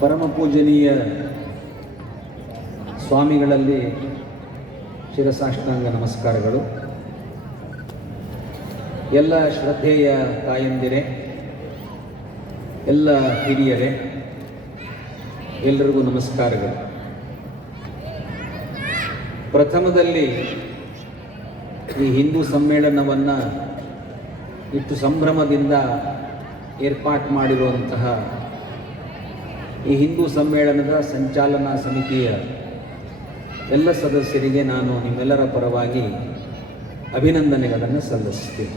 ಪರಮ ಪೂಜನೀಯ ಸ್ವಾಮಿಗಳಲ್ಲಿ ಶಿರಸಾಷ್ಟಾಂಗ ನಮಸ್ಕಾರಗಳು. ಎಲ್ಲ ಶ್ರದ್ಧೆಯ ತಾಯಂದಿರೇ, ಎಲ್ಲ ಹಿರಿಯರೇ, ಎಲ್ಲರಿಗೂ ನಮಸ್ಕಾರಗಳು. ಪ್ರಥಮದಲ್ಲಿ ಈ ಹಿಂದೂ ಸಮ್ಮೇಳನವನ್ನು ಇಷ್ಟು ಸಂಭ್ರಮದಿಂದ ಏರ್ಪಾಟು ಮಾಡಿರುವಂತಹ ಈ ಹಿಂದೂ ಸಮ್ಮೇಳನದ ಸಂಚಾಲನಾ ಸಮಿತಿಯ ಎಲ್ಲ ಸದಸ್ಯರಿಗೆ ನಾನು ನಿಮ್ಮೆಲ್ಲರ ಪರವಾಗಿ ಅಭಿನಂದನೆಗಳನ್ನು ಸಲ್ಲಿಸ್ತೀನಿ.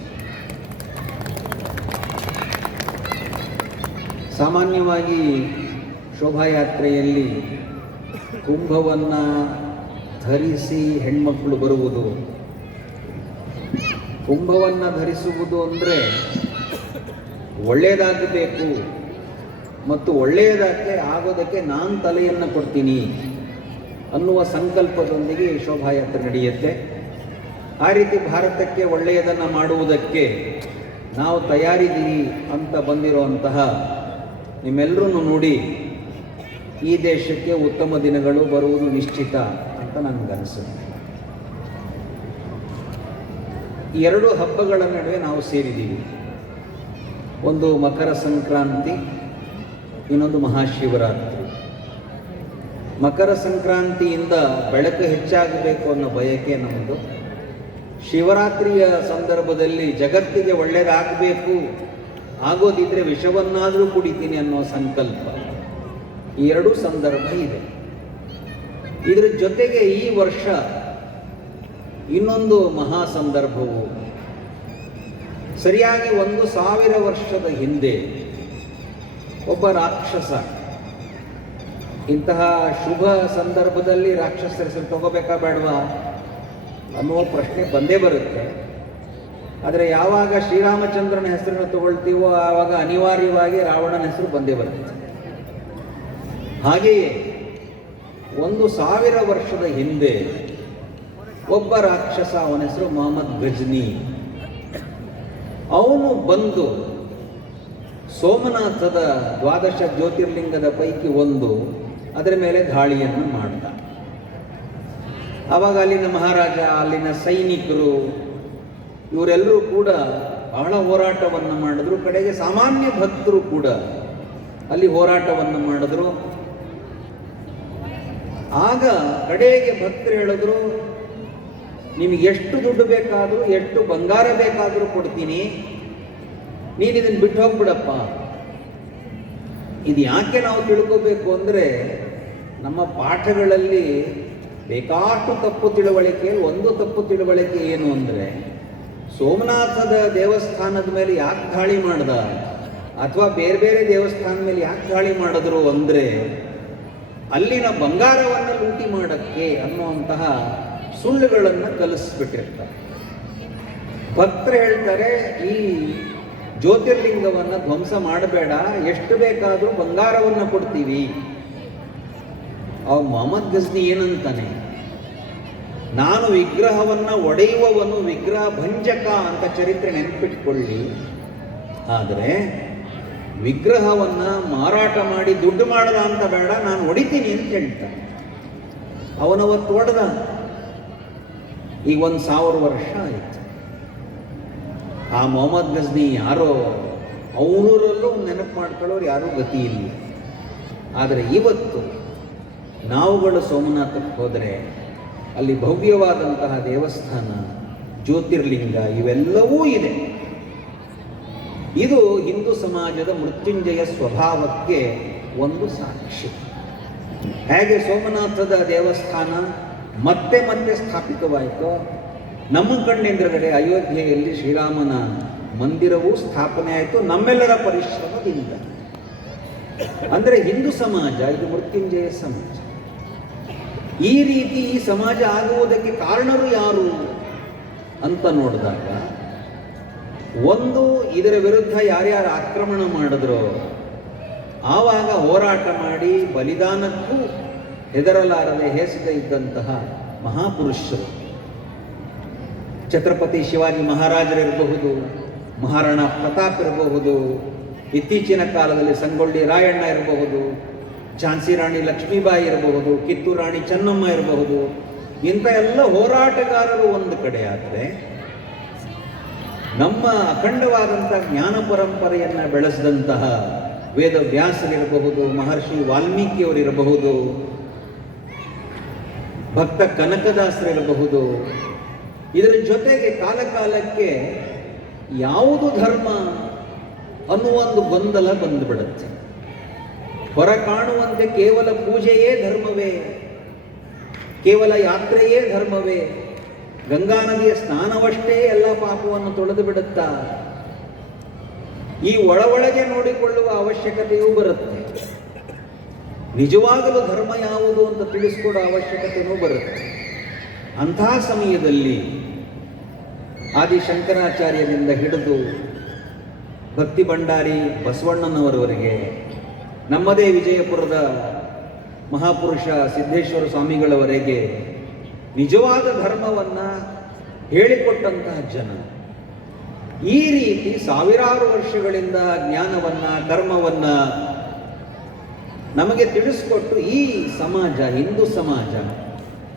ಸಾಮಾನ್ಯವಾಗಿ ಶೋಭಾಯಾತ್ರೆಯಲ್ಲಿ ಕುಂಭವನ್ನು ಧರಿಸಿ ಹೆಣ್ಮಕ್ಕಳು ಬರುವುದು, ಕುಂಭವನ್ನು ಧರಿಸುವುದು ಅಂದರೆ ಒಳ್ಳೆಯದಾಗಬೇಕು ಮತ್ತು ಒಳ್ಳೆಯದಕ್ಕೆ ಆಗೋದಕ್ಕೆ ನಾನು ತಲೆಯನ್ನು ಕೊಡ್ತೀನಿ ಅನ್ನುವ ಸಂಕಲ್ಪದೊಂದಿಗೆ ಈ ಶೋಭಾಯಾತ್ರೆ ನಡೆಯುತ್ತೆ. ಆ ರೀತಿ ಭಾರತಕ್ಕೆ ಒಳ್ಳೆಯದನ್ನು ಮಾಡುವುದಕ್ಕೆ ನಾವು ತಯಾರಿದ್ದೀವಿ ಅಂತ ಬಂದಿರುವಂತಹ ನಿಮ್ಮೆಲ್ಲರೂ ನೋಡಿ ಈ ದೇಶಕ್ಕೆ ಉತ್ತಮ ದಿನಗಳು ಬರುವುದು ನಿಶ್ಚಿತ ಅಂತ ನನಗನ್ನಿಸುತ್ತೆ. ಎರಡು ಹಬ್ಬಗಳ ನಡುವೆ ನಾವು ಸೇರಿದ್ದೀವಿ. ಒಂದು ಮಕರ ಸಂಕ್ರಾಂತಿ, ಇನ್ನೊಂದು ಮಹಾಶಿವರಾತ್ರಿ. ಮಕರ ಸಂಕ್ರಾಂತಿಯಿಂದ ಬೆಳಕು ಹೆಚ್ಚಾಗಬೇಕು ಅನ್ನೋ ಬಯಕೆ ನಮ್ಮದು. ಶಿವರಾತ್ರಿಯ ಸಂದರ್ಭದಲ್ಲಿ ಜಗತ್ತಿಗೆ ಒಳ್ಳೆಯದಾಗಬೇಕು, ಆಗೋದಿದ್ರೆ ವಿಷವನ್ನಾದರೂ ಕುಡಿತೀನಿ ಅನ್ನೋ ಸಂಕಲ್ಪ. ಈ ಎರಡೂ ಸಂದರ್ಭ ಇದೆ. ಇದರ ಜೊತೆಗೆ ಈ ವರ್ಷ ಇನ್ನೊಂದು ಮಹಾ ಸಂದರ್ಭವು ಸರಿಯಾಗಿ 1000 ವರ್ಷದ ಹಿಂದೆ ಒಬ್ಬ ರಾಕ್ಷಸ, ಇಂತಹ ಶುಭ ಸಂದರ್ಭದಲ್ಲಿ ರಾಕ್ಷಸರ ಹೆಸರು ತಗೋಬೇಕಾ ಬೇಡವಾ ಅನ್ನುವ ಪ್ರಶ್ನೆ ಬಂದೇ ಬರುತ್ತೆ. ಆದರೆ ಯಾವಾಗ ಶ್ರೀರಾಮಚಂದ್ರನ ಹೆಸರನ್ನು ತಗೊಳ್ತೀವೋ ಆವಾಗ ಅನಿವಾರ್ಯವಾಗಿ ರಾವಣನ ಹೆಸರು ಬಂದೇ ಬರುತ್ತೆ. ಹಾಗೆಯೇ 1000 ವರ್ಷದ ಹಿಂದೆ ಒಬ್ಬ ರಾಕ್ಷಸ, ಅವನ ಹೆಸರು ಮೊಹಮ್ಮದ್ ಗಜ್ನಿ, ಅವನು ಬಂದು ಸೋಮನಾಥದ 12 ಜ್ಯೋತಿರ್ಲಿಂಗದ ಪೈಕಿ ಒಂದು ಅದರ ಮೇಲೆ ದಾಳಿಯನ್ನು ಮಾಡಿದ. ಆವಾಗ ಅಲ್ಲಿನ ಮಹಾರಾಜ, ಅಲ್ಲಿನ ಸೈನಿಕರು ಇವರೆಲ್ಲರೂ ಕೂಡ ಬಹಳ ಹೋರಾಟವನ್ನು ಮಾಡಿದ್ರು. ಕಡೆಗೆ ಸಾಮಾನ್ಯ ಭಕ್ತರು ಕೂಡ ಅಲ್ಲಿ ಹೋರಾಟವನ್ನು ಮಾಡಿದ್ರು. ಆಗ ಕಡೆಗೆ ಭಕ್ತರು ಹೇಳಿದ್ರು, ನಿಮಗೆ ಎಷ್ಟು ದುಡ್ಡು ಬೇಕಾದರೂ, ಎಷ್ಟು ಬಂಗಾರ ಬೇಕಾದರೂ ಕೊಡ್ತೀನಿ, ನೀನು ಇದನ್ನು ಬಿಟ್ಟು ಹೋಗ್ಬಿಡಪ್ಪ. ಇದು ಯಾಕೆ ನಾವು ತಿಳ್ಕೋಬೇಕು ಅಂದರೆ, ನಮ್ಮ ಪಾಠಗಳಲ್ಲಿ ಬೇಕಾಷ್ಟು ತಪ್ಪು ತಿಳುವಳಿಕೆ. ಒಂದು ತಪ್ಪು ತಿಳುವಳಿಕೆ ಏನು ಅಂದರೆ, ಸೋಮನಾಥದ ದೇವಸ್ಥಾನದ ಮೇಲೆ ಯಾಕೆ ದಾಳಿ ಮಾಡ್ದ, ಅಥವಾ ಬೇರೆ ಬೇರೆ ದೇವಸ್ಥಾನದ ಮೇಲೆ ಯಾಕೆ ದಾಳಿ ಮಾಡಿದ್ರು ಅಂದರೆ ಅಲ್ಲಿನ ಬಂಗಾರವನ್ನು ಲೂಟಿ ಮಾಡೋಕ್ಕೆ ಅನ್ನುವಂತಹ ಸುಳ್ಳುಗಳನ್ನು ಕಲಿಸ್ಬಿಟ್ಟಿರ್ತಾರೆ. ಭಕ್ತರು ಹೇಳ್ತಾರೆ, ಈ ಜ್ಯೋತಿರ್ಲಿಂಗವನ್ನು ಧ್ವಂಸ ಮಾಡಬೇಡ, ಎಷ್ಟು ಬೇಕಾದರೂ ಬಂಗಾರವನ್ನು ಕೊಡ್ತೀವಿ. ಅವ ಮೊಹಮ್ಮದ್ ಗಜ್ನಿ ಏನಂತಾನೆ, ನಾನು ವಿಗ್ರಹವನ್ನು ಒಡೆಯುವವನು, ವಿಗ್ರಹ ಭಂಜಕ ಅಂತ ಚರಿತ್ರೆ ನೆನಪಿಟ್ಕೊಳ್ಳಿ. ಆದರೆ ವಿಗ್ರಹವನ್ನು ಮಾರಾಟ ಮಾಡಿ ದುಡ್ಡು ಮಾಡದ ಅಂತ ಬೇಡ, ನಾನು ಹೊಡಿತೀನಿ ಅಂತ ಹೇಳ್ತಾನೆ. ಅವನವತ್ತು ಹೊಡೆದ. ಈಗ 1000 ವರ್ಷ ಆಯಿತು. ಆ ಮೊಹಮ್ಮದ್ ಗಜ್ನಿ ಯಾರೋ, ಅವನೂರಲ್ಲೂ ನೆನಪು ಮಾಡ್ಕೊಳ್ಳೋರು ಯಾರೂ ಗತಿ ಇಲ್ಲ. ಆದರೆ ಇವತ್ತು ನಾವುಗಳು ಸೋಮನಾಥಕ್ಕೆ ಹೋದರೆ ಅಲ್ಲಿ ಭವ್ಯವಾದಂತಹ ದೇವಸ್ಥಾನ, ಜ್ಯೋತಿರ್ಲಿಂಗ ಇವೆಲ್ಲವೂ ಇದೆ. ಇದು ಹಿಂದೂ ಸಮಾಜದ ಮೃತ್ಯುಂಜಯ ಸ್ವಭಾವಕ್ಕೆ ಒಂದು ಸಾಕ್ಷಿ. ಹೇಗೆ ಸೋಮನಾಥದ ದೇವಸ್ಥಾನ ಮತ್ತೆ ಮತ್ತೆ ಸ್ಥಾಪಿತವಾಯಿತು, ನಮ್ಮ ಕಣ್ಣೆದುರುಗಡೆ ಅಯೋಧ್ಯೆಯಲ್ಲಿ ಶ್ರೀರಾಮನ ಮಂದಿರವೂ ಸ್ಥಾಪನೆ ಆಯಿತು ನಮ್ಮೆಲ್ಲರ ಪರಿಶ್ರಮದಿಂದ. ಅಂದರೆ ಹಿಂದೂ ಸಮಾಜ ಇದು ಮೃತ್ಯುಂಜಯ ಸಮಾಜ. ಈ ರೀತಿ ಈ ಸಮಾಜ ಆಗುವುದಕ್ಕೆ ಕಾರಣರು ಯಾರು ಅಂತ ನೋಡಿದಾಗ, ಒಂದು, ಇದರ ವಿರುದ್ಧ ಯಾರ್ಯಾರು ಆಕ್ರಮಣ ಮಾಡಿದ್ರೋ ಆವಾಗ ಹೋರಾಟ ಮಾಡಿ ಬಲಿದಾನಕ್ಕೂ ಹೆದರಲಾರದೆ ಹೇಸಿದ ಇದ್ದಂತಹ ಮಹಾಪುರುಷರು. ಛತ್ರಪತಿ ಶಿವಾಜಿ ಮಹಾರಾಜರಿರಬಹುದು, ಮಹಾರಾಣಾ ಪ್ರತಾಪ್ ಇರಬಹುದು, ಇತ್ತೀಚಿನ ಕಾಲದಲ್ಲಿ ಸಂಗೊಳ್ಳಿ ರಾಯಣ್ಣ ಇರಬಹುದು, ಝಾನ್ಸಿ ರಾಣಿ ಲಕ್ಷ್ಮೀಬಾಯಿ ಇರಬಹುದು, ಕಿತ್ತೂರು ರಾಣಿ ಚೆನ್ನಮ್ಮ ಇರಬಹುದು. ಇಂಥ ಎಲ್ಲ ಹೋರಾಟಗಾರರು ಒಂದು ಕಡೆ ಆದರೆ, ನಮ್ಮ ಅಖಂಡವಾದಂಥ ಜ್ಞಾನ ಪರಂಪರೆಯನ್ನು ಬೆಳೆಸಿದಂತಹ ವೇದವ್ಯಾಸರಿರಬಹುದು, ಮಹರ್ಷಿ ವಾಲ್ಮೀಕಿಯವರಿರಬಹುದು, ಭಕ್ತ ಕನಕದಾಸರಿರಬಹುದು. ಇದರ ಜೊತೆಗೆ ಕಾಲಕಾಲಕ್ಕೆ ಯಾವುದು ಧರ್ಮ ಅನ್ನುವ ಒಂದು ಗೊಂದಲ ಬಂದುಬಿಡುತ್ತೆ. ಹೊರ ಕಾಣುವಂತೆ ಕೇವಲ ಪೂಜೆಯೇ ಧರ್ಮವೇ, ಕೇವಲ ಯಾತ್ರೆಯೇ ಧರ್ಮವೇ, ಗಂಗಾ ನದಿಯ ಸ್ನಾನವಷ್ಟೇ ಎಲ್ಲ ಪಾಪವನ್ನು ತೊಳೆದು ಬಿಡುತ್ತಾ, ಈ ಒಳಗೆ ನೋಡಿಕೊಳ್ಳುವ ಅವಶ್ಯಕತೆಯೂ ಬರುತ್ತೆ. ನಿಜವಾಗಲೂ ಧರ್ಮ ಯಾವುದು ಅಂತ ತಿಳಿಸ್ಕೊಡೋ ಅವಶ್ಯಕತೆಯೂ ಬರುತ್ತೆ. ಅಂತಹ ಸಮಯದಲ್ಲಿ ಆದಿಶಂಕರಾಚಾರ್ಯರಿಂದ ಹಿಡಿದು ಭಕ್ತಿ ಭಂಡಾರಿ ಬಸವಣ್ಣನವರವರೆಗೆ, ನಮ್ಮದೇ ವಿಜಯಪುರದ ಮಹಾಪುರುಷ ಸಿದ್ದೇಶ್ವರ ಸ್ವಾಮಿಗಳವರೆಗೆ ನಿಜವಾದ ಧರ್ಮವನ್ನು ಹೇಳಿಕೊಟ್ಟಂತಹ ಜನ ಈ ರೀತಿ ಸಾವಿರಾರು ವರ್ಷಗಳಿಂದ ಜ್ಞಾನವನ್ನು, ಕರ್ಮವನ್ನು ನಮಗೆ ತಿಳಿಸ್ಕೊಟ್ಟು ಈ ಸಮಾಜ, ಹಿಂದೂ ಸಮಾಜ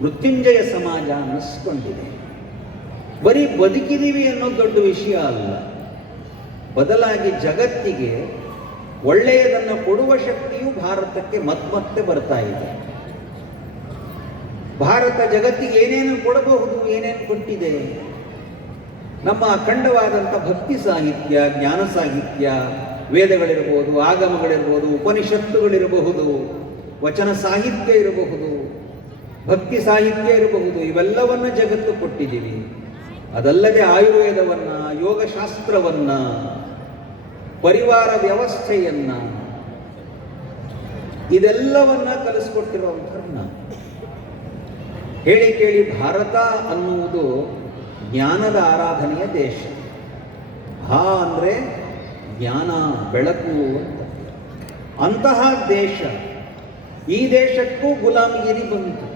ಮೃತ್ಯುಂಜಯ ಸಮಾಜ ಅನ್ನಿಸ್ಕೊಂಡಿದೆ. ಬರೀ ಬದುಕಿದೀವಿ ಅನ್ನೋದು ದೊಡ್ಡ ವಿಷಯ ಅಲ್ಲ, ಬದಲಾಗಿ ಜಗತ್ತಿಗೆ ಒಳ್ಳೆಯದನ್ನು ಕೊಡುವ ಶಕ್ತಿಯು ಭಾರತಕ್ಕೆ ಮತ್ತೆ ಬರ್ತಾ ಇದೆ. ಭಾರತ ಜಗತ್ತಿಗೆ ಏನೇನು ಕೊಡಬಹುದು, ಏನೇನು ಕೊಟ್ಟಿದೆ. ನಮ್ಮ ಅಖಂಡವಾದಂಥ ಭಕ್ತಿ ಸಾಹಿತ್ಯ, ಜ್ಞಾನ ಸಾಹಿತ್ಯ, ವೇದಗಳಿರಬಹುದು, ಆಗಮಗಳಿರಬಹುದು, ಉಪನಿಷತ್ತುಗಳಿರಬಹುದು, ವಚನ ಸಾಹಿತ್ಯ ಇರಬಹುದು, ಭಕ್ತಿ ಸಾಹಿತ್ಯ ಇರಬಹುದು, ಇವೆಲ್ಲವನ್ನು ಜಗತ್ತು ಕೊಟ್ಟಿದ್ದೀವಿ. ಅದಲ್ಲದೆ ಆಯುರ್ವೇದವನ್ನು, ಯೋಗಶಾಸ್ತ್ರವನ್ನು, ಪರಿವಾರ ವ್ಯವಸ್ಥೆಯನ್ನು, ಇದೆಲ್ಲವನ್ನ ಕಲಿಸ್ಕೊಟ್ಟಿರುವಂಥವ್ರನ್ನ ಹೇಳಿ ಕೇಳಿ ಭಾರತ ಅನ್ನುವುದು ಜ್ಞಾನದ ಆರಾಧನೆಯ ದೇಶ. ಹಾ ಅಂದರೆ ಜ್ಞಾನ, ಬೆಳಕು ಅಂತ. ಅಂತಹ ದೇಶ, ಈ ದೇಶಕ್ಕೂ ಗುಲಾಮಗಿರಿ ಬಂತು.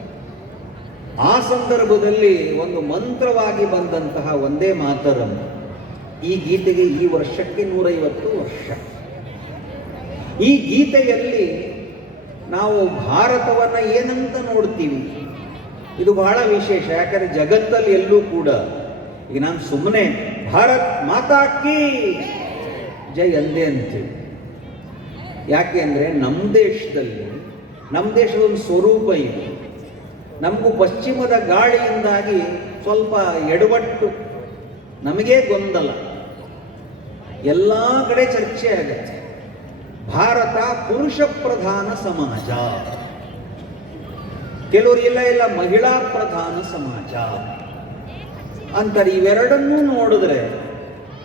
ಆ ಸಂದರ್ಭದಲ್ಲಿ ಒಂದು ಮಂತ್ರವಾಗಿ ಬಂದಂತಹ ಒಂದೇ ಮಾತರಂ. ಈ ಗೀತೆಗೆ ಈ ವರ್ಷಕ್ಕೆ 150 ವರ್ಷ. ಈ ಗೀತೆಯಲ್ಲಿ ನಾವು ಭಾರತವನ್ನು ಏನಂತ ನೋಡ್ತೀವಿ, ಇದು ಬಹಳ ವಿಶೇಷ. ಯಾಕಂದರೆ ಜಗತ್ತಲ್ಲಿ ಎಲ್ಲೂ ಕೂಡ, ಈಗ ನಾನು ಸುಮ್ಮನೆ ಭಾರತ್ ಮಾತಾ ಕೀ ಜೈ ಅಂದೆ ಅಂತೀವಿ. ಯಾಕೆ ಅಂದರೆ ನಮ್ಮ ದೇಶದ ಒಂದು ಸ್ವರೂಪ ಇದೆ. ನಮಗೂ ಪಶ್ಚಿಮದ ಗಾಳಿಯಿಂದಾಗಿ ಸ್ವಲ್ಪ ಎಡವಟ್ಟು, ನಮಗೇ ಗೊಂದಲ, ಎಲ್ಲ ಕಡೆ ಚರ್ಚೆ ಆಗುತ್ತೆ. ಭಾರತ ಪುರುಷ ಪ್ರಧಾನ ಸಮಾಜ, ಕೆಲವರು ಇಲ್ಲ ಮಹಿಳಾ ಪ್ರಧಾನ ಸಮಾಜ ಅಂತಾರೆ. ಇವೆರಡನ್ನೂ ನೋಡಿದ್ರೆ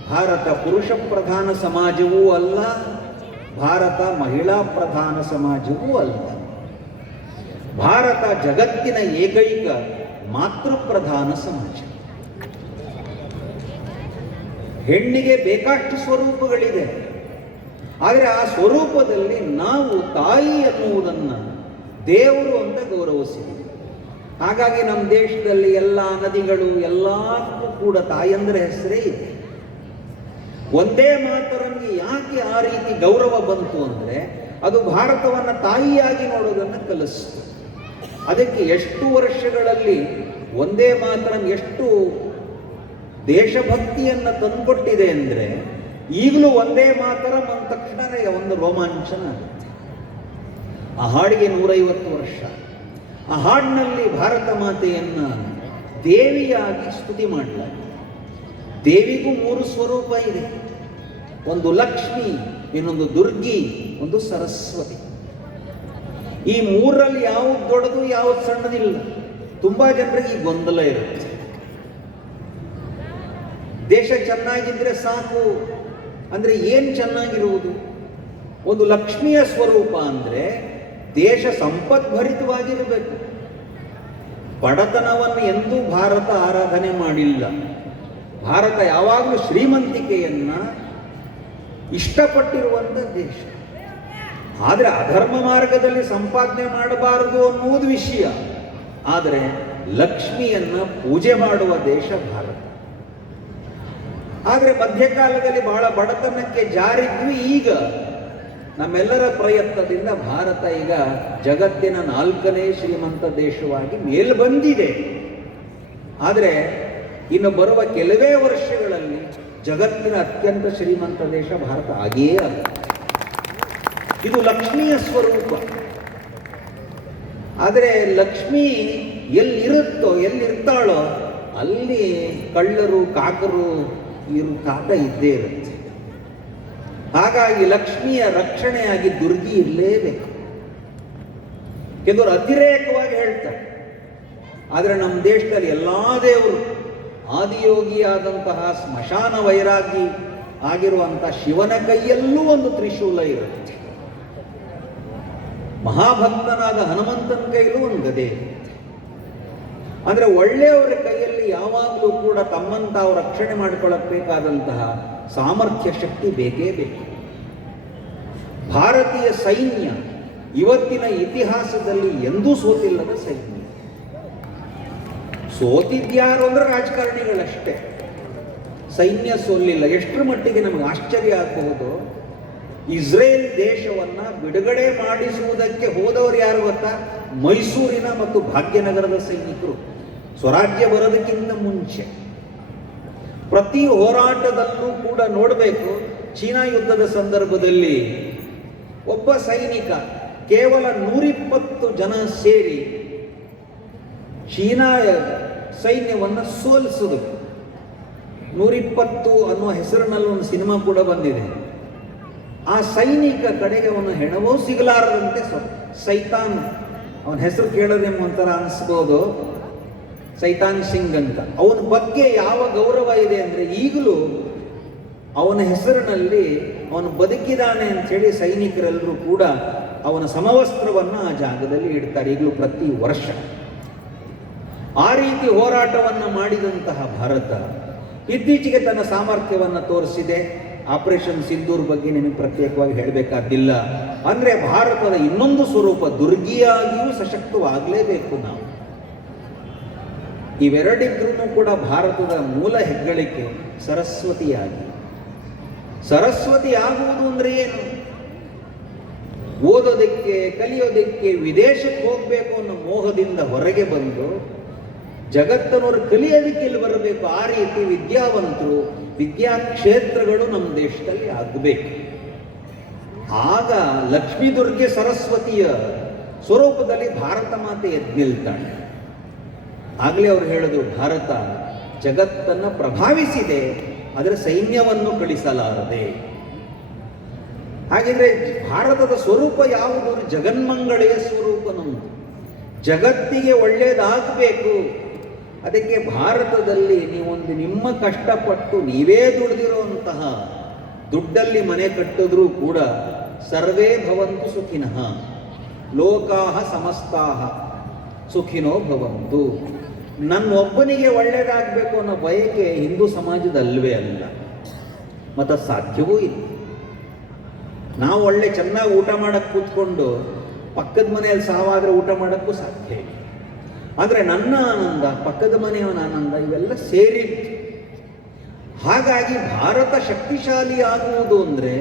ಭಾರತ ಪುರುಷ ಪ್ರಧಾನ ಸಮಾಜವೂ ಅಲ್ಲ, ಭಾರತ ಮಹಿಳಾ ಪ್ರಧಾನ ಸಮಾಜವೂ ಅಲ್ಲ. ಭಾರತ ಜಗತ್ತಿನ ಏಕೈಕ ಮಾತೃಪ್ರಧಾನ ಸಮಾಜ. ಹೆಣ್ಣಿಗೆ ಬೇಕಾಷ್ಟು ಸ್ವರೂಪಗಳಿದೆ, ಆದರೆ ಆ ಸ್ವರೂಪದಲ್ಲಿ ನಾವು ತಾಯಿ ಅನ್ನುವುದನ್ನು ದೇವರು ಅಂತ ಗೌರವಿಸಿದ್ದೀವಿ. ಹಾಗಾಗಿ ನಮ್ಮ ದೇಶದಲ್ಲಿ ಎಲ್ಲ ನದಿಗಳು ಎಲ್ಲಕ್ಕೂ ಕೂಡ ತಾಯಂದ್ರ ಹೆಸರೇ ಇದೆ. ಒಂದೇ ಮಾತರಂಗೆ ಯಾಕೆ ಆ ರೀತಿ ಗೌರವ ಬಂತು ಅಂದರೆ, ಅದು ಭಾರತವನ್ನು ತಾಯಿಯಾಗಿ ನೋಡೋದನ್ನು ಕಲಿಸ್ತು. ಅದಕ್ಕೆ ಎಷ್ಟು ವರ್ಷಗಳಲ್ಲಿ ಒಂದೇ ಮಾತರಂ ಎಷ್ಟು ದೇಶಭಕ್ತಿಯನ್ನು ತಂದುಕೊಟ್ಟಿದೆ ಅಂದರೆ, ಈಗಲೂ ಒಂದೇ ಮಾತರಂ ಅಂದ ತಕ್ಷಣವೇ ಒಂದು ರೋಮಾಂಚನ ಆಗುತ್ತೆ. ಆ ಹಾಡಿಗೆ 150 ವರ್ಷ. ಆ ಹಾಡಿನಲ್ಲಿ ಭಾರತ ಮಾತೆಯನ್ನು ದೇವಿಯಾಗಿ ಸ್ತುತಿ ಮಾಡಲಾಗಿದೆ. ದೇವಿಗೂ 3 ಸ್ವರೂಪ ಇದೆ. ಒಂದು ಲಕ್ಷ್ಮಿ, ಇನ್ನೊಂದು ದುರ್ಗಿ, ಒಂದು ಸರಸ್ವತಿ. ಈ 3ರಲ್ಲಿ ಯಾವುದು ದೊಡ್ಡದು ಯಾವುದು ಸಣ್ಣದಿಲ್ಲ. ತುಂಬ ಜನರಿಗೆ ಈ ಗೊಂದಲ ಇರುತ್ತೆ. ದೇಶ ಚೆನ್ನಾಗಿದ್ರೆ ಸಾಕು ಅಂದರೆ ಏನು ಚೆನ್ನಾಗಿರುವುದು? ಒಂದು ಲಕ್ಷ್ಮಿಯ ಸ್ವರೂಪ ಅಂದರೆ ದೇಶ ಸಂಪದ್ಭರಿತವಾಗಿರಬೇಕು. ಬಡತನವನ್ನು ಎಂದೂ ಭಾರತ ಆರಾಧನೆ ಮಾಡಿಲ್ಲ. ಭಾರತ ಯಾವಾಗಲೂ ಶ್ರೀಮಂತಿಕೆಯನ್ನು ಇಷ್ಟಪಟ್ಟಿರುವಂಥ ದೇಶ. ಆದರೆ ಅಧರ್ಮ ಮಾರ್ಗದಲ್ಲಿ ಸಂಪಾದನೆ ಮಾಡಬಾರದು ಅನ್ನುವುದು ವಿಷಯ. ಆದರೆ ಲಕ್ಷ್ಮಿಯನ್ನು ಪೂಜೆ ಮಾಡುವ ದೇಶ ಭಾರತ. ಆದರೆ ಮಧ್ಯಕಾಲದಲ್ಲಿ ಬಹಳ ಬಡತನಕ್ಕೆ ಜಾರಿದ್ವಿ. ಈಗ ನಮ್ಮೆಲ್ಲರ ಪ್ರಯತ್ನದಿಂದ ಭಾರತ ಈಗ ಜಗತ್ತಿನ 4ನೇ ಶ್ರೀಮಂತ ದೇಶವಾಗಿ ಮೇಲ್ ಬಂದಿದೆ. ಆದರೆ ಇನ್ನು ಬರುವ ಕೆಲವೇ ವರ್ಷಗಳಲ್ಲಿ ಜಗತ್ತಿನ ಅತ್ಯಂತ ಶ್ರೀಮಂತ ದೇಶ ಭಾರತ ಆಗಿಯೇ ಆಗುತ್ತೆ. ಇದು ಲಕ್ಷ್ಮಿಯ ಸ್ವರೂಪ. ಆದರೆ ಲಕ್ಷ್ಮಿ ಎಲ್ಲಿರುತ್ತೋ, ಎಲ್ಲಿರ್ತಾಳೋ ಅಲ್ಲಿ ಕಳ್ಳರು, ಕಾಕರು ಕಾಟ ಇದ್ದೇ ಇರುತ್ತೆ. ಹಾಗಾಗಿ ಲಕ್ಷ್ಮಿಯ ರಕ್ಷಣೆಯಾಗಿ ದುರ್ಗಿ ಇರಲೇಬೇಕು. ಕೆಲವರು ಅತಿರೇಕವಾಗಿ ಹೇಳ್ತಾರೆ. ಆದರೆ ನಮ್ಮ ದೇಶದಲ್ಲಿ ಎಲ್ಲ ದೇವರು, ಆದಿಯೋಗಿಯಾದಂತಹ ಸ್ಮಶಾನ ವೈರಾಗಿ ಆಗಿರುವಂಥ ಶಿವನ ಕೈಯಲ್ಲೂ ಒಂದು ತ್ರಿಶೂಲ ಇರುತ್ತೆ. ಮಹಾಭಕ್ತನಾದ ಹನುಮಂತನ ಕೈಯಲ್ಲೂ ಒಂದು ಗದೆ ಇರುತ್ತೆ. ಅಂದರೆ ಒಳ್ಳೆಯವರ ಕೈಯಲ್ಲಿ ಯಾವಾಗಲೂ ಕೂಡ ತಮ್ಮನ್ನು ತಾವು ರಕ್ಷಣೆ ಮಾಡಿಕೊಳ್ಳಬೇಕಾದಂತಹ ಸಾಮರ್ಥ್ಯ ಶಕ್ತಿ ಬೇಕೇ ಬೇಕು. ಭಾರತೀಯ ಸೈನ್ಯ ಇವತ್ತಿನ ಇತಿಹಾಸದಲ್ಲಿ ಎಂದೂ ಸೋತಿಲ್ಲದ ಸೈನ್ಯ. ಸೋತಿದ್ಯಾರು ಅಂದ್ರೆ ರಾಜಕಾರಣಿಗಳಷ್ಟೇ, ಸೈನ್ಯ ಸೋಲಿಲ್ಲ. ಎಷ್ಟರ ಮಟ್ಟಿಗೆ ನಮಗೆ ಆಶ್ಚರ್ಯ ಆಗಬಹುದು, ಇಸ್ರೇಲ್ ದೇಶವನ್ನ ಬಿಡುಗಡೆ ಮಾಡಿಸುವುದಕ್ಕೆ ಹೋದವರು ಯಾರು ಗೊತ್ತಾ? ಮೈಸೂರಿನ ಮತ್ತು ಭಾಗ್ಯನಗರದ ಸೈನಿಕರು. ಸ್ವರಾಜ್ಯ ಬರೋದಕ್ಕಿಂತ ಮುಂಚೆ ಪ್ರತಿ ಹೋರಾಟದಲ್ಲೂ ಕೂಡ ನೋಡಬೇಕು. ಚೀನಾ ಯುದ್ಧದ ಸಂದರ್ಭದಲ್ಲಿ ಒಬ್ಬ ಸೈನಿಕ ಕೇವಲ 120 ಜನ ಸೇರಿ ಚೀನಾ ಸೈನ್ಯವನ್ನು ಸೋಲಿಸಿದ್ರು. 120 ಅನ್ನುವ ಹೆಸರಿನಲ್ಲಿ ಒಂದು ಸಿನಿಮಾ ಕೂಡ ಬಂದಿದೆ. ಆ ಸೈನಿಕ ಕಡೆಗೆ ಅವನ ಹೆಣವೂ ಸಿಗಲಾರದಂತೆ ಸೈತಾನ್, ಅವನ ಹೆಸರು ಕೇಳೋದೇ ಒಂಥರ ಅನಿಸ್ಬೋದು, ಸೈತಾನ್ ಸಿಂಗ್ ಅಂತ. ಅವನ ಬಗ್ಗೆ ಯಾವ ಗೌರವ ಇದೆ ಅಂದರೆ ಈಗಲೂ ಅವನ ಹೆಸರಿನಲ್ಲಿ ಅವನು ಬದುಕಿದಾನೆ ಅಂಥೇಳಿ ಸೈನಿಕರೆಲ್ಲರೂ ಕೂಡ ಅವನ ಸಮವಸ್ತ್ರವನ್ನು ಆ ಜಾಗದಲ್ಲಿ ಇಡ್ತಾರೆ ಈಗಲೂ ಪ್ರತಿ ವರ್ಷ. ಆ ರೀತಿ ಹೋರಾಟವನ್ನು ಮಾಡಿದಂತಹ ಭಾರತ ಇತ್ತೀಚೆಗೆ ತನ್ನ ಸಾಮರ್ಥ್ಯವನ್ನು ತೋರಿಸಿದೆ. ಆಪರೇಷನ್ ಸಿಂಧೂರ್ ಬಗ್ಗೆ ನಿಮಗೆ ಪ್ರತ್ಯೇಕವಾಗಿ ಹೇಳಬೇಕಾದಿಲ್ಲ. ಅಂದರೆ ಭಾರತದ ಇನ್ನೊಂದು ಸ್ವರೂಪ, ದುರ್ಗಿಯಾಗಿಯೂ ಸಶಕ್ತವಾಗಲೇಬೇಕು ನಾವು. ಇವೆರಡಿದ್ರೂ ಕೂಡ ಭಾರತದ ಮೂಲ ಹೆಗ್ಗಳಿಕೆ ಸರಸ್ವತಿಯಾಗಿ. ಸರಸ್ವತಿ ಆಗುವುದು ಅಂದರೆ ಏನು? ಓದೋದಕ್ಕೆ, ಕಲಿಯೋದಕ್ಕೆ, ವಿದೇಶಕ್ಕೆ ಹೋಗಬೇಕು ಅನ್ನೋ ಮೋಹದಿಂದ ಹೊರಗೆ ಬಂದು ಜಗತ್ತನವರು ಕಲಿಯೋದಕ್ಕೆ ಇಲ್ಲಿ ಬರಬೇಕು. ಆ ರೀತಿ ವಿದ್ಯಾವಂತರು, ವಿದ್ಯಾಕ್ಷೇತ್ರಗಳು ನಮ್ಮ ದೇಶದಲ್ಲಿ ಆಗಬೇಕು. ಆಗ ಲಕ್ಷ್ಮೀ ದುರ್ಗೆ ಸರಸ್ವತಿಯ ಸ್ವರೂಪದಲ್ಲಿ ಭಾರತ ಮಾತೆ ಎದ್ದು ನಿಲ್ತಾಳೆ. ಆಗಲೇ ಅವರು ಹೇಳಿದ್ರು, ಭಾರತ ಜಗತ್ತನ್ನು ಪ್ರಭಾವಿಸಿದೆ, ಅದರ ಸೈನ್ಯವನ್ನು ಕಳಿಸಲಾರದೆ. ಹಾಗಿದ್ರೆ ಭಾರತದ ಸ್ವರೂಪ ಯಾವುದು? ಜಗನ್ಮಂಗಳೆಯ ಸ್ವರೂಪ ನಮ್ಮದು. ಜಗತ್ತಿಗೆ ಒಳ್ಳೆಯದಾಗಬೇಕು. ಅದಕ್ಕೆ ಭಾರತದಲ್ಲಿ ನೀವೊಂದು ನಿಮ್ಮ ಕಷ್ಟಪಟ್ಟು ನೀವೇ ದುಡಿದಿರುವಂತಹ ದುಡ್ಡಲ್ಲಿ ಮನೆ ಕಟ್ಟಿದ್ರೂ ಕೂಡ ಸರ್ವೇ ಭವಂತು ಸುಖಿನಃ ಲೋಕಾಹ ಸಮಸ್ತಾಹ ಸುಖಿನೋ ಭವಂತು. ನನ್ನೊಬ್ಬನಿಗೆ ಒಳ್ಳೆಯದಾಗಬೇಕು ಅನ್ನೋ ಬಯಕೆ ಹಿಂದೂ ಸಮಾಜದಲ್ವೇ ಅಲ್ಲ, ಮತ್ತು ಸಾಧ್ಯವೂ ಇಲ್ಲ. ನಾವು ಒಳ್ಳೆ ಚೆನ್ನಾಗಿ ಊಟ ಮಾಡಕ್ಕೆ ಕೂತ್ಕೊಂಡು ಪಕ್ಕದ ಮನೆಯಲ್ಲಿ ಸಾವಾದರೆ ಊಟ ಮಾಡೋಕ್ಕೂ ಸಾಧ್ಯ ಇಲ್ಲ. ಆದರೆ ನನ್ನ ಆನಂದ, ಪಕ್ಕದ ಮನೆಯವನ ಆನಂದ ಇವೆಲ್ಲ ಸೇರಿತ್ತು. ಹಾಗಾಗಿ ಭಾರತ ಶಕ್ತಿಶಾಲಿ ಆಗುವುದು ಅಂದರೆ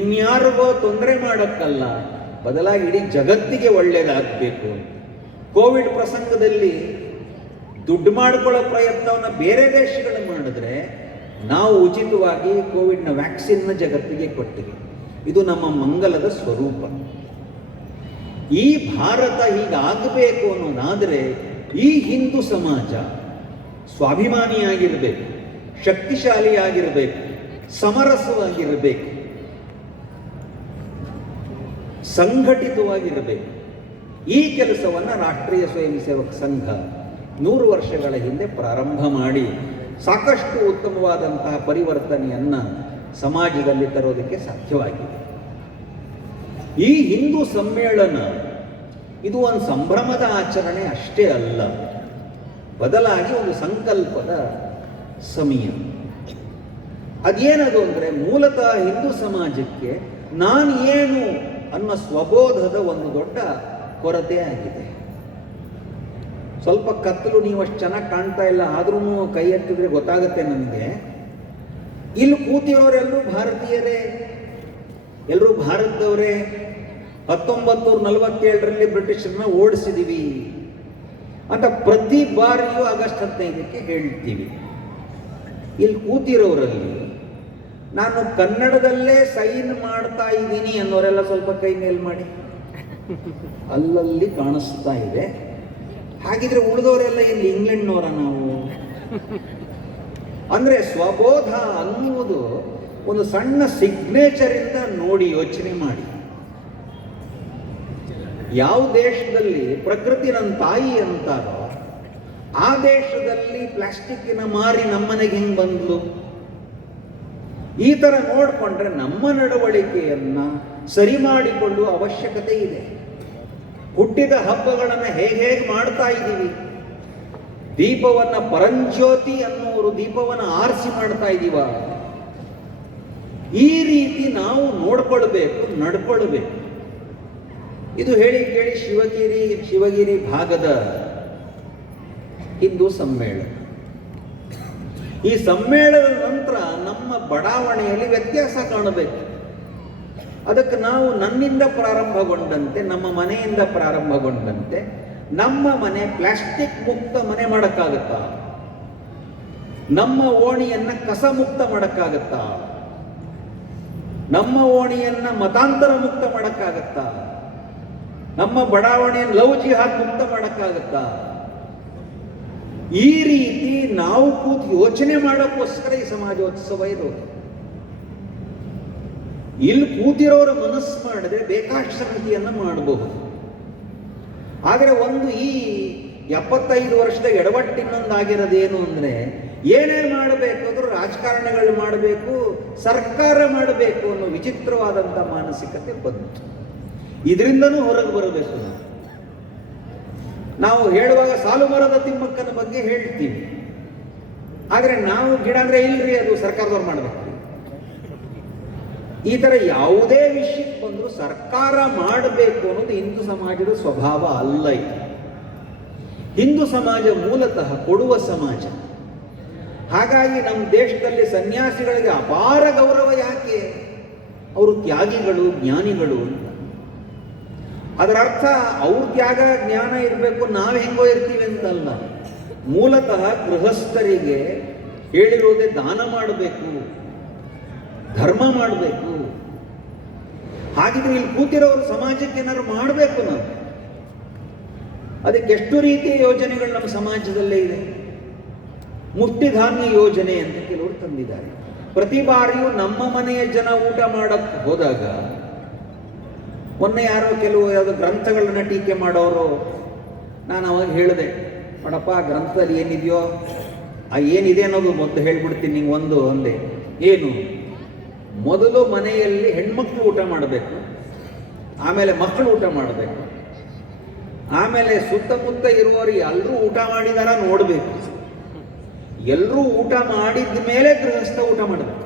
ಇನ್ಯಾರಿಗೋ ತೊಂದರೆ ಮಾಡೋಕ್ಕಲ್ಲ, ಬದಲಾಗಿ ಇಡೀ ಜಗತ್ತಿಗೆ ಒಳ್ಳೆಯದಾಗಬೇಕು. ಕೋವಿಡ್ ಪ್ರಸಂಗದಲ್ಲಿ ದುಡ್ಡು ಮಾಡಿಕೊಳ್ಳೋ ಪ್ರಯತ್ನವನ್ನು ಬೇರೆ ದೇಶಗಳು ಮಾಡಿದ್ರೆ ನಾವು ಉಚಿತವಾಗಿ ಕೋವಿಡ್ನ ವ್ಯಾಕ್ಸಿನ್ನ ಜಗತ್ತಿಗೆ ಕೊಟ್ಟಿವಿ. ಇದು ನಮ್ಮ ಮಂಗಲದ ಸ್ವರೂಪ. ಈ ಭಾರತ ಹೀಗಾಗಬೇಕು ಅನ್ನೋದಾದರೆ ಈ ಹಿಂದೂ ಸಮಾಜ ಸ್ವಾಭಿಮಾನಿಯಾಗಿರಬೇಕು, ಶಕ್ತಿಶಾಲಿಯಾಗಿರಬೇಕು, ಸಮರಸವಾಗಿರಬೇಕು, ಸಂಘಟಿತವಾಗಿರಬೇಕು. ಈ ಕೆಲಸವನ್ನು ರಾಷ್ಟ್ರೀಯ ಸ್ವಯಂ ಸೇವಕ ಸಂಘ 100 ವರ್ಷಗಳ ಹಿಂದೆ ಪ್ರಾರಂಭ ಮಾಡಿ ಸಾಕಷ್ಟು ಉತ್ತಮವಾದಂತಹ ಪರಿವರ್ತನೆಯನ್ನು ಸಮಾಜದಲ್ಲಿ ತರೋದಕ್ಕೆ ಸಾಧ್ಯವಾಗಿದೆ. ಈ ಹಿಂದೂ ಸಮ್ಮೇಳನ ಇದು ಒಂದು ಸಂಭ್ರಮದ ಆಚರಣೆ ಅಷ್ಟೇ ಅಲ್ಲ, ಬದಲಾಗಿ ಒಂದು ಸಂಕಲ್ಪದ ಸಮಯ. ಅದೇನದು ಅಂದರೆ ಮೂಲತಃ ಹಿಂದೂ ಸಮಾಜಕ್ಕೆ ನಾನು ಏನು ಅನ್ನೋ ಸ್ವಬೋಧದ ಒಂದು ದೊಡ್ಡ ಕೊರತೆ ಆಗಿದೆ. ಸ್ವಲ್ಪ ಕತ್ತಲು, ನೀವು ಅಷ್ಟು ಚೆನ್ನಾಗಿ ಕಾಣ್ತಾ ಇಲ್ಲ, ಆದ್ರೂ ಕೈ ಎತ್ತಿದ್ರೆ ಗೊತ್ತಾಗುತ್ತೆ ನನಗೆ. ಇಲ್ಲಿ ಕೂತಿರೋರೆಲ್ಲರೂ ಭಾರತೀಯರೇ. ಎಲ್ಲರೂ ಭಾರತದವರೇ, 1947ರಲ್ಲಿ ಬ್ರಿಟಿಷರನ್ನ ಓಡಿಸಿದೀವಿ ಅಂತ ಪ್ರತಿ ಬಾರಿಯೂ ಆಗಸ್ಟ್ 15ಕ್ಕೆ ಹೇಳ್ತೀವಿ. ಇಲ್ಲಿ ಕೂತಿರೋರಲ್ಲಿ ನಾನು ಕನ್ನಡದಲ್ಲೇ ಸೈನ್ ಮಾಡ್ತಾ ಇದ್ದೀನಿ ಅನ್ನೋರೆಲ್ಲ ಸ್ವಲ್ಪ ಕೈ ಮೇಲ್ ಮಾಡಿ. ಅಲ್ಲಲ್ಲಿ ಕಾಣಿಸ್ತಾ ಇದೆ. ಹಾಗಿದ್ರೆ ಉಳಿದವರೆಲ್ಲ ಇಲ್ಲಿ ಇಂಗ್ಲೆಂಡ್ನವರ ನಾವು ಅಂದ್ರೆ ಸ್ವಬೋಧ ಅನ್ನುವುದು ಒಂದು ಸಣ್ಣ ಸಿಗ್ನೇಚರ್ ಇಂದ ನೋಡಿ ಯೋಚನೆ ಮಾಡಿ. ಯಾವ ದೇಶದಲ್ಲಿ ಪ್ರಕೃತಿ ನನ್ನ ತಾಯಿ ಅಂತಾರೋ ಆ ದೇಶದಲ್ಲಿ ಪ್ಲಾಸ್ಟಿಕ್ಕಿನ ಮಾರಿ ನಮ್ಮನೆಗೆ ಹೆಂಗ್ ಬಂದ್ಲು? ಈ ತರ ನೋಡ್ಕೊಂಡ್ರೆ ನಮ್ಮ ನಡವಳಿಕೆಯನ್ನ ಸರಿ ಮಾಡಿಕೊಳ್ಳುವ ಅವಶ್ಯಕತೆ ಇದೆ. ಹುಟ್ಟಿದ ಹಬ್ಬಗಳನ್ನು ಹೇಗೆ ಮಾಡ್ತಾ ಇದ್ದೀವಿ? ದೀಪವನ್ನ ಪರಂಜ್ಯೋತಿ ಅನ್ನುವರು ದೀಪವನ್ನು ಆರಿಸಿ ಮಾಡ್ತಾ ಇದ್ದೀವ? ಈ ರೀತಿ ನಾವು ನೋಡ್ಕೊಳ್ಬೇಕು, ನಡ್ಕೊಳ್ಬೇಕು. ಇದು ಹೇಳಿ ಕೇಳಿ ಶಿವಗಿರಿ ಭಾಗದ ಹಿಂದೂ ಸಮ್ಮೇಳನ. ಈ ಸಮ್ಮೇಳನದ ನಂತರ ನಮ್ಮ ಬಡಾವಣೆಯಲ್ಲಿ ವ್ಯತ್ಯಾಸ ಕಾಣಬೇಕು. ಅದಕ್ಕೆ ನಾವು ನನ್ನಿಂದ ಪ್ರಾರಂಭಗೊಂಡಂತೆ, ನಮ್ಮ ಮನೆಯಿಂದ ಪ್ರಾರಂಭಗೊಂಡಂತೆ ನಮ್ಮ ಮನೆ ಪ್ಲಾಸ್ಟಿಕ್ ಮುಕ್ತ ಮನೆ ಮಾಡಕ್ಕಾಗತ್ತಾ? ನಮ್ಮ ಓಣಿಯನ್ನ ಕಸ ಮುಕ್ತ ಮಾಡಕ್ಕಾಗತ್ತಾ? ನಮ್ಮ ಓಣಿಯನ್ನ ಮತಾಂತರ ಮುಕ್ತ ಮಾಡಕ್ಕಾಗತ್ತಾ? ನಮ್ಮ ಬಡಾವಣೆಯನ್ನು ಲವ್ ಜಿಹಾದ್ ಮುಕ್ತ ಮಾಡಕ್ಕಾಗತ್ತಾ? ಈ ರೀತಿ ನಾವು ಕೂತು ಯೋಚನೆ ಮಾಡೋಕ್ಕೋಸ್ಕರ ಈ ಸಮಾಜೋತ್ಸವ ಇರೋದು. ಇಲ್ಲಿ ಕೂತಿರೋರ ಮನಸ್ಸು ಮಾಡಿದ್ರೆ ಬೇಕಾಶ್ರಮಿತಿಯನ್ನು ಮಾಡಬಹುದು. ಆದರೆ ಒಂದು ಈ 75 ವರ್ಷದ ಎಡವಟ್ಟಿನೊಂದಾಗಿರೋದೇನು ಅಂದ್ರೆ, ಏನೇ ಮಾಡಬೇಕಾದ್ರೂ ರಾಜಕಾರಣಿಗಳು ಮಾಡಬೇಕು, ಸರ್ಕಾರ ಮಾಡಬೇಕು ಅನ್ನೋ ವಿಚಿತ್ರವಾದಂಥ ಮಾನಸಿಕತೆ ಬಂತು. ಇದರಿಂದನೂ ಹೊರಗೆ ಬರಬೇಕು. ನಾವು ಹೇಳುವಾಗ ಸಾಲುಮರದ ತಿಮ್ಮಕ್ಕನ ಬಗ್ಗೆ ಹೇಳ್ತೀವಿ, ಆದರೆ ನಾವು ಗಿಡ ಅಂದ್ರೆ ಇಲ್ರಿ, ಅದು ಸರ್ಕಾರದವ್ರು ಮಾಡಬೇಕು. ಈ ತರ ಯಾವುದೇ ವಿಷಯಕ್ಕೆ ಬಂದರೂ ಸರ್ಕಾರ ಮಾಡಬೇಕು ಅನ್ನೋದು ಹಿಂದೂ ಸಮಾಜದ ಸ್ವಭಾವ ಅಲ್ಲ. ಇದು ಹಿಂದೂ ಸಮಾಜ ಮೂಲತಃ ಕೊಡುವ ಸಮಾಜ. ಹಾಗಾಗಿ ನಮ್ಮ ದೇಶದಲ್ಲಿ ಸನ್ಯಾಸಿಗಳಿಗೆ ಅಪಾರ ಗೌರವ. ಯಾಕೆ? ಅವರು ತ್ಯಾಗಿಗಳು, ಜ್ಞಾನಿಗಳು ಅಂತ. ಅದರ ಅರ್ಥ ಅವ್ರ ತ್ಯಾಗ ಜ್ಞಾನ ಇರಬೇಕು, ನಾವು ಹೆಂಗೋ ಇರ್ತೀವಿ ಅಂತಲ್ಲ. ಮೂಲತಃ ಗೃಹಸ್ಥರಿಗೆ ಹೇಳಿರುವುದೇ ದಾನ ಮಾಡಬೇಕು, ಧರ್ಮ ಮಾಡಬೇಕು. ಹಾಗಿದ್ರೆ ಇಲ್ಲಿ ಕೂತಿರೋರು ಸಮಾಜಕ್ಕೆ ಏನಾದ್ರು ಮಾಡಬೇಕು. ನಾವು ಅದಕ್ಕೆ ಎಷ್ಟು ರೀತಿಯ ಯೋಜನೆಗಳು ನಮ್ಮ ಸಮಾಜದಲ್ಲೇ ಇದೆ. ಮುಷ್ಟಿಧಾನ್ಯ ಯೋಜನೆ ಅಂತ ಕೆಲವರು ತಂದಿದ್ದಾರೆ. ಪ್ರತಿ ಬಾರಿಯೂ ನಮ್ಮ ಮನೆಯ ಜನ ಊಟ ಮಾಡಕ್ಕೆ ಹೋದಾಗ ಮೊನ್ನೆ ಯಾರೋ ಯಾವುದೋ ಗ್ರಂಥಗಳನ್ನ ಟೀಕೆ ಮಾಡೋರು, ನಾನು ಅವಾಗ ಹೇಳಿದೆ, ನೋಡಪ್ಪ ಗ್ರಂಥದಲ್ಲಿ ಏನಿದೆಯೋ ಏನಿದೆ ಅನ್ನೋದು ಮೊದಲು ಹೇಳ್ಬಿಡ್ತೀನಿ ನಿಂಗೆ. ಒಂದು ಅಂದೆ, ಏನು? ಮೊದಲು ಮನೆಯಲ್ಲಿ ಹೆಣ್ಮಕ್ಳು ಊಟ ಮಾಡಬೇಕು, ಆಮೇಲೆ ಮಕ್ಕಳು ಊಟ ಮಾಡಬೇಕು, ಆಮೇಲೆ ಸುತ್ತಮುತ್ತ ಇರುವವರು ಎಲ್ಲರೂ ಊಟ ಮಾಡಿದಾರ ನೋಡಬೇಕು. ಎಲ್ಲರೂ ಊಟ ಮಾಡಿದ ಮೇಲೆ ಗೃಹಸ್ಥ ಊಟ ಮಾಡಬೇಕು.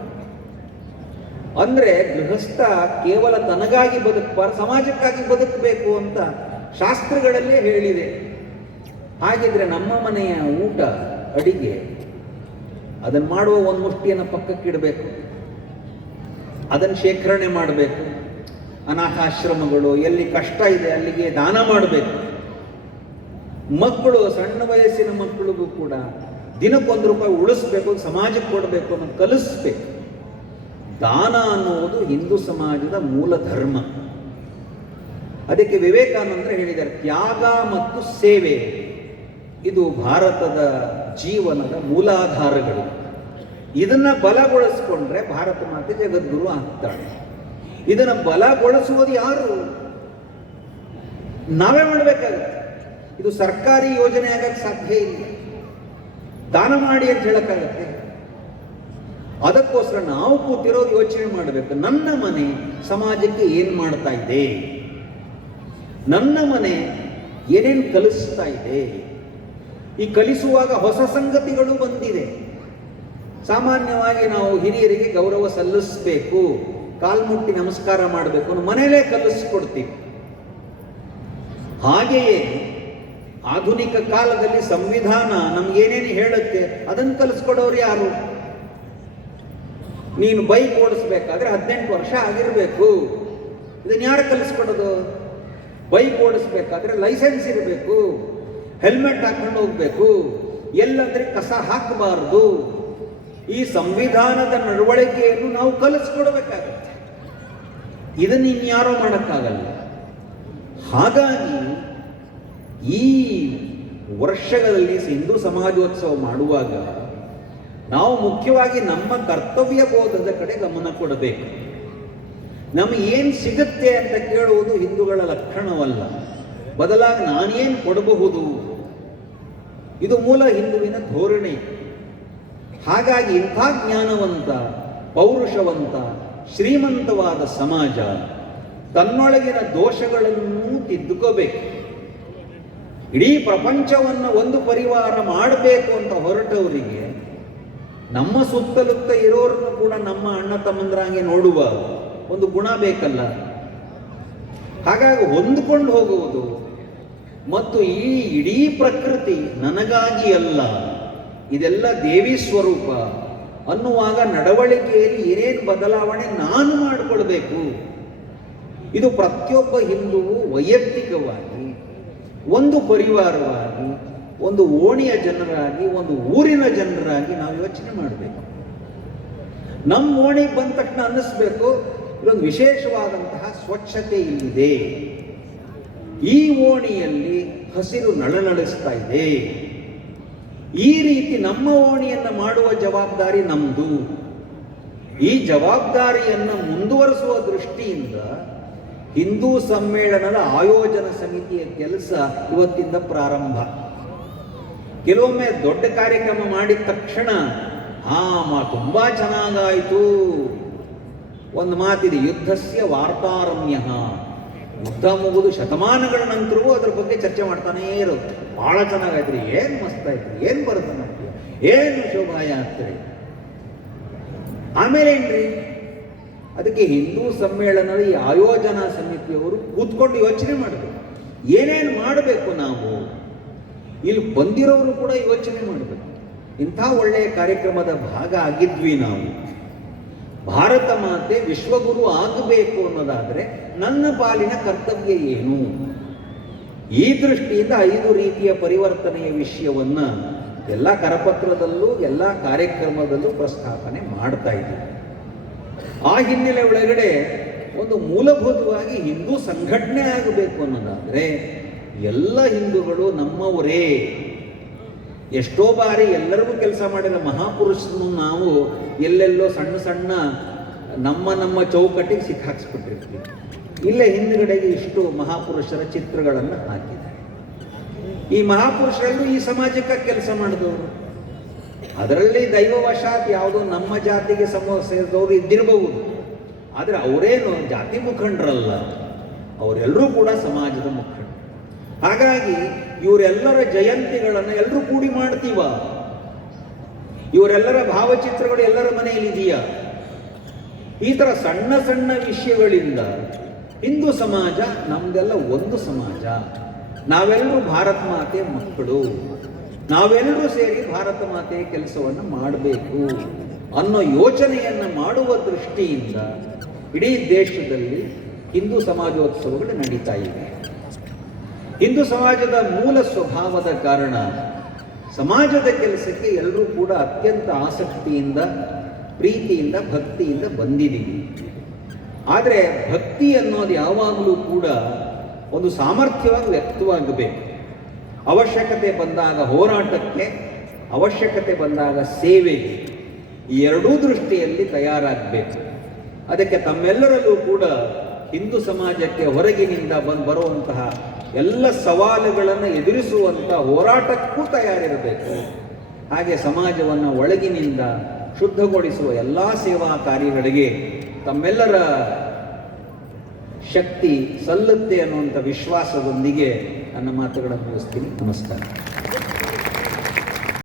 ಅಂದ್ರೆ ಗೃಹಸ್ಥ ಕೇವಲ ತನಗಾಗಿ ಬದುಕಬಾರ, ಸಮಾಜಕ್ಕಾಗಿ ಬದುಕಬೇಕು ಅಂತ ಶಾಸ್ತ್ರಗಳಲ್ಲೇ ಹೇಳಿದೆ. ಹಾಗಿದ್ರೆ ನಮ್ಮ ಮನೆಯ ಊಟ, ಅಡಿಗೆ, ಅದನ್ನು ಮಾಡುವ ಒಂದು ಮುಷ್ಟಿಯನ್ನು ಪಕ್ಕಕ್ಕಿಡಬೇಕು, ಅದನ್ನು ಶೇಖರಣೆ ಮಾಡಬೇಕು. ಅನಾಥಾಶ್ರಮಗಳು ಎಲ್ಲಿ ಕಷ್ಟ ಇದೆ ಅಲ್ಲಿಗೆ ದಾನ ಮಾಡಬೇಕು. ಮಕ್ಕಳು, ಸಣ್ಣ ವಯಸ್ಸಿನ ಮಕ್ಕಳಿಗೂ ಕೂಡ ದಿನಕ್ಕೊಂದು ರೂಪಾಯಿ ಉಳಿಸ್ಬೇಕು, ಸಮಾಜಕ್ಕೆ ಕೊಡಬೇಕು ಅನ್ನೋದು ಕಲಿಸ್ಬೇಕು. ದಾನ ಅನ್ನುವುದು ಹಿಂದೂ ಸಮಾಜದ ಮೂಲ ಧರ್ಮ. ಅದಕ್ಕೆ ವಿವೇಕಾನಂದರು ಹೇಳಿದ್ದಾರೆ, ತ್ಯಾಗ ಮತ್ತು ಸೇವೆ ಇದು ಭಾರತದ ಜೀವನದ ಮೂಲಾಧಾರಗಳು. ಇದನ್ನ ಬಲಗೊಳಿಸ್ಕೊಂಡ್ರೆ ಭಾರತ ಮಾತೆ ಜಗದ್ಗುರು ಆಗ್ತಾಳೆ. ಇದನ್ನ ಬಲಗೊಳಿಸುವುದು ಯಾರು? ನಾವೇ ಮಾಡಬೇಕಾಗುತ್ತೆ. ಇದು ಸರ್ಕಾರಿ ಯೋಜನೆ ಆಗಕ್ಕೆ ಸಾಧ್ಯ ಇಲ್ಲ. ದಾನ ಮಾಡಿ ಅಂತ ಹೇಳಕ್ಕಾಗತ್ತೆ? ಅದಕ್ಕೋಸ್ಕರ ನಾವು ಕೂತಿರೋದು ಯೋಚನೆ ಮಾಡಬೇಕು. ನನ್ನ ಮನೆ ಸಮಾಜಕ್ಕೆ ಏನು ಮಾಡ್ತಾ ಇದೆ? ನನ್ನ ಮನೆ ಏನೇನು ಕಲಿಸ್ತಾ ಇದೆ? ಈ ಕಲಿಸುವಾಗ ಹೊಸ ಸಂಗತಿಗಳು ಬಂದಿದೆ. ಸಾಮಾನ್ಯವಾಗಿ ನಾವು ಹಿರಿಯರಿಗೆ ಗೌರವ ಸಲ್ಲಿಸಬೇಕು, ಕಾಲ್ಮುಟ್ಟಿ ನಮಸ್ಕಾರ ಮಾಡಬೇಕು ಅನ್ನೋ ಮನೆಯಲ್ಲೇ ಕಲಿಸ್ಕೊಡ್ತೀವಿ. ಹಾಗೆಯೇ ಆಧುನಿಕ ಕಾಲದಲ್ಲಿ ಸಂವಿಧಾನ ನಮ್ಗೇನೇನು ಹೇಳುತ್ತೆ ಅದನ್ನು ಕಲಿಸ್ಕೊಡೋರು ಯಾರು? ನೀನು ಬೈಕ್ ಓಡಿಸ್ಬೇಕಾದ್ರೆ 18 ವರ್ಷ ಆಗಿರಬೇಕು. ಇದನ್ನು ಯಾರು ಕಲಿಸ್ಕೊಡೋದು? ಬೈಕ್ ಓಡಿಸ್ಬೇಕಾದ್ರೆ ಲೈಸೆನ್ಸ್ ಇರಬೇಕು, ಹೆಲ್ಮೆಟ್ ಹಾಕೊಂಡು ಹೋಗ್ಬೇಕು, ಎಲ್ಲಂದ್ರೆ ಕಸ ಹಾಕಬಾರದು. ಈ ಸಂವಿಧಾನದ ನಡವಳಿಕೆಯನ್ನು ನಾವು ಕಲಿಸ್ಕೊಡ್ಬೇಕಾಗತ್ತೆ. ಇದನ್ನು ಇನ್ಯಾರೋ ಮಾಡೋಕ್ಕಾಗಲ್ಲ. ಹಾಗಾಗಿ ಈ ವರ್ಷಗಳಲ್ಲಿ ಹಿಂದೂ ಸಮಾಜೋತ್ಸವ ಮಾಡುವಾಗ ನಾವು ಮುಖ್ಯವಾಗಿ ನಮ್ಮ ಕರ್ತವ್ಯ ಬೋಧದ ಕಡೆ ಗಮನ ಕೊಡಬೇಕು. ನಮಗೆ ಏನು ಸಿಗುತ್ತೆ ಅಂತ ಕೇಳುವುದು ಹಿಂದೂಗಳ ಲಕ್ಷಣವಲ್ಲ, ಬದಲಾಗಿ ನಾನೇನು ಕೊಡಬಹುದು, ಇದು ಮೂಲ ಹಿಂದುವಿನ ಧೋರಣೆ. ಹಾಗಾಗಿ ಇಂಥ ಜ್ಞಾನವಂತ, ಪೌರುಷವಂತ, ಶ್ರೀಮಂತವಾದ ಸಮಾಜ ತನ್ನೊಳಗಿನ ದೋಷಗಳನ್ನು ತಿದ್ದುಕೋಬೇಕು. ಇಡೀ ಪ್ರಪಂಚವನ್ನು ಒಂದು ಪರಿವಾರ ಮಾಡಬೇಕು ಅಂತ ಹೊರಟವರಿಗೆ ನಮ್ಮ ಸುತ್ತಲುತ್ತ ಇರೋರನ್ನು ಕೂಡ ನಮ್ಮ ಅಣ್ಣ ತಮ್ಮಂದ್ರಾಗೆ ನೋಡುವ ಒಂದು ಗುಣ ಬೇಕಲ್ಲ. ಹಾಗಾಗಿ ಹೊಂದ್ಕೊಂಡು ಹೋಗುವುದು ಮತ್ತು ಈ ಇಡೀ ಪ್ರಕೃತಿ ನನಗಾಗಿ ಅಲ್ಲ, ಇದೆಲ್ಲ ದೇವಿ ಸ್ವರೂಪ ಅನ್ನುವಾಗ ನಡವಳಿಕೆಯಲ್ಲಿ ಏನೇನು ಬದಲಾವಣೆ ನಾನು ಮಾಡಿಕೊಳ್ಬೇಕು. ಇದು ಪ್ರತಿಯೊಬ್ಬ ಹಿಂದುವು ವೈಯಕ್ತಿಕವಾಗಿ, ಒಂದು ಪರಿವಾರವಾಗಿ, ಒಂದು ಓಣಿಯ ಜನರಾಗಿ, ಒಂದು ಊರಿನ ಜನರಾಗಿ ನಾವು ಯೋಚನೆ ಮಾಡಬೇಕು. ನಮ್ಮ ಓಣಿಗೆ ಬಂದ ತಕ್ಷಣ ಅನ್ನಿಸ್ಬೇಕು, ಇದೊಂದು ವಿಶೇಷವಾದಂತಹ ಸ್ವಚ್ಛತೆ ಇಲ್ಲಿದೆ, ಈ ಓಣಿಯಲ್ಲಿ ಹಸಿರು ನಳನಳಿಸ್ತಾ ಇದೆ. ಈ ರೀತಿ ನಮ್ಮ ಓಣಿಯನ್ನು ಮಾಡುವ ಜವಾಬ್ದಾರಿ ನಮ್ಮದು. ಈ ಜವಾಬ್ದಾರಿಯನ್ನು ಮುಂದುವರಿಸುವ ದೃಷ್ಟಿಯಿಂದ ಹಿಂದೂ ಸಮ್ಮೇಳನದ ಆಯೋಜನಾ ಸಮಿತಿಯ ಕೆಲಸ ಇವತ್ತಿಂದ ಪ್ರಾರಂಭ. ಕೆಲವೊಮ್ಮೆ ದೊಡ್ಡ ಕಾರ್ಯಕ್ರಮ ಮಾಡಿದ ತಕ್ಷಣ ತುಂಬಾ ಚೆನ್ನಾಗಾಯಿತು. ಒಂದು ಮಾತಿದೆ, ಯುದ್ಧಸ್ಯ ವಾರ್ತಾರಮ್ಯ. ಯುದ್ಧ ಮುಗಿದು ಶತಮಾನಗಳ ನಂತರವೂ ಅದ್ರ ಬಗ್ಗೆ ಚರ್ಚೆ ಮಾಡ್ತಾನೇ ಇರುತ್ತೆ. ಬಹಳ ಚೆನ್ನಾಗಾಯ್ತು, ಏನು ಮಸ್ತ್ ಆಯ್ತು, ಏನು ಬರುತ್ತೆ ನಮಗೆ, ಏನು ಶೋಭಾಯಾತ್ರೆ. ಆಮೇಲೆ ಏನ್ರಿ, ಅದಕ್ಕೆ ಹಿಂದೂ ಸಮ್ಮೇಳನದ ಈ ಆಯೋಜನಾ ಸಮಿತಿಯವರು ಕೂತ್ಕೊಂಡು ಯೋಚನೆ ಮಾಡಬೇಕು, ಏನೇನು ಮಾಡಬೇಕು. ನಾವು ಇಲ್ಲಿ ಬಂದಿರೋರು ಕೂಡ ಯೋಚನೆ ಮಾಡಬೇಕು. ಇಂಥ ಒಳ್ಳೆಯ ಕಾರ್ಯಕ್ರಮದ ಭಾಗ ಆಗಿದ್ವಿ ನಾವು. ಭಾರತ ಮಾತೆ ವಿಶ್ವಗುರು ಆಗಬೇಕು ಅನ್ನೋದಾದರೆ ನನ್ನ ಪಾಲಿನ ಕರ್ತವ್ಯ ಏನು? ಈ ದೃಷ್ಟಿಯಿಂದ 5 ರೀತಿಯ ಪರಿವರ್ತನೆಯ ವಿಷಯವನ್ನ ಎಲ್ಲ ಕರಪತ್ರದಲ್ಲೂ ಎಲ್ಲ ಕಾರ್ಯಕ್ರಮದಲ್ಲೂ ಪ್ರಸ್ತಾಪನೆ ಮಾಡ್ತಾ ಇದ್ದೀವಿ. ಆ ಹಿನ್ನೆಲೆ ಒಳಗಡೆ ಒಂದು ಮೂಲಭೂತವಾಗಿ ಹಿಂದೂ ಸಂಘಟನೆ ಆಗಬೇಕು ಅನ್ನೋದಾದರೆ ಎಲ್ಲ ಹಿಂದೂಗಳು ನಮ್ಮವರೇ. ಎಷ್ಟೋ ಬಾರಿ ಎಲ್ಲರಿಗೂ ಕೆಲಸ ಮಾಡಿದ ಮಹಾಪುರುಷರನ್ನು ನಾವು ಎಲ್ಲೆಲ್ಲೋ ಸಣ್ಣ ಸಣ್ಣ ನಮ್ಮ ಚೌಕಟ್ಟಿಗೆ ಸಿಕ್ಕಾಕ್ಸ್ಬಿಟ್ಟಿರ್ತೀವಿ. ಇಲ್ಲೇ ಹಿಂದುಗಡೆಗೆ ಇಷ್ಟು ಮಹಾಪುರುಷರ ಚಿತ್ರಗಳನ್ನು ಹಾಕಿದ್ದಾರೆ. ಈ ಮಹಾಪುರುಷರೆಲ್ಲರೂ ಈ ಸಮಾಜಕ್ಕೆ ಕೆಲಸ ಮಾಡಿದವರು. ಅದರಲ್ಲಿ ದೈವವಶಾತ್ ಯಾವುದೋ ನಮ್ಮ ಜಾತಿಗೆ ಸೇರಿದವರು ಇದ್ದಿರಬಹುದು, ಆದರೆ ಅವರೇನು ಜಾತಿ ಮುಖಂಡರಲ್ಲ, ಅವರೆಲ್ಲರೂ ಕೂಡ ಸಮಾಜದ ಮುಖಂಡರು. ಹಾಗಾಗಿ ಇವರೆಲ್ಲರ ಜಯಂತಿಗಳನ್ನು ಎಲ್ಲರೂ ಕೂಡಿ ಮಾಡ್ತೀವ. ಇವರೆಲ್ಲರ ಭಾವಚಿತ್ರಗಳು ಎಲ್ಲರ ಮನೆಯಲ್ಲಿ ಇದೆಯಾ? ಈ ಥರ ಸಣ್ಣ ಸಣ್ಣ ವಿಷಯಗಳಿಂದ ಹಿಂದೂ ಸಮಾಜ ನಮ್ದೆಲ್ಲ ಒಂದು ಸಮಾಜ, ನಾವೆಲ್ಲರೂ ಭಾರತ ಮಾತೆ ಮಕ್ಕಳು, ನಾವೆಲ್ಲರೂ ಸೇರಿ ಭಾರತ ಮಾತೆಯ ಕೆಲಸವನ್ನು ಮಾಡಬೇಕು ಅನ್ನೋ ಯೋಚನೆಯನ್ನು ಮಾಡುವ ದೃಷ್ಟಿಯಿಂದ ಇಡೀ ದೇಶದಲ್ಲಿ ಹಿಂದೂ ಸಮಾಜೋತ್ಸವಗಳು ನಡೀತಾ ಇವೆ. ಹಿಂದೂ ಸಮಾಜದ ಮೂಲ ಸ್ವಭಾವದ ಕಾರಣ ಸಮಾಜದ ಕೆಲಸಕ್ಕೆ ಎಲ್ಲರೂ ಕೂಡ ಅತ್ಯಂತ ಆಸಕ್ತಿಯಿಂದ, ಪ್ರೀತಿಯಿಂದ, ಭಕ್ತಿಯಿಂದ ಬಂದಿದ್ದೀವಿ. ಆದರೆ ಭಕ್ತಿ ಅನ್ನೋದು ಯಾವಾಗಲೂ ಕೂಡ ಒಂದು ಸಾಮರ್ಥ್ಯವಾಗಿ ವ್ಯಕ್ತವಾಗಬೇಕು. ಅವಶ್ಯಕತೆ ಬಂದಾಗ ಹೋರಾಟಕ್ಕೆ, ಅವಶ್ಯಕತೆ ಬಂದಾಗ ಸೇವೆಗೆ, ಈ ಎರಡೂ ದೃಷ್ಟಿಯಲ್ಲಿ ತಯಾರಾಗಬೇಕು. ಅದಕ್ಕೆ ತಮ್ಮೆಲ್ಲರಲ್ಲೂ ಕೂಡ ಹಿಂದೂ ಸಮಾಜಕ್ಕೆ ಹೊರಗಿನಿಂದ ಬರುವಂತಹ ಎಲ್ಲ ಸವಾಲುಗಳನ್ನು ಎದುರಿಸುವಂಥ ಹೋರಾಟಕ್ಕೂ ತಯಾರಿರಬೇಕು. ಹಾಗೆ ಸಮಾಜವನ್ನು ಒಳಗಿನಿಂದ ಶುದ್ಧಗೊಳಿಸುವ ಎಲ್ಲ ಸೇವಾ ಕಾರ್ಯಗಳಿಗೆ ತಮ್ಮೆಲ್ಲರ ಶಕ್ತಿ ಸಲ್ಲುತ್ತೆ ಅನ್ನುವಂಥ ವಿಶ್ವಾಸದೊಂದಿಗೆ ನನ್ನ ಮಾತುಗಳನ್ನು ಮುಗಿಸ್ತೀನಿ. ನಮಸ್ಕಾರ.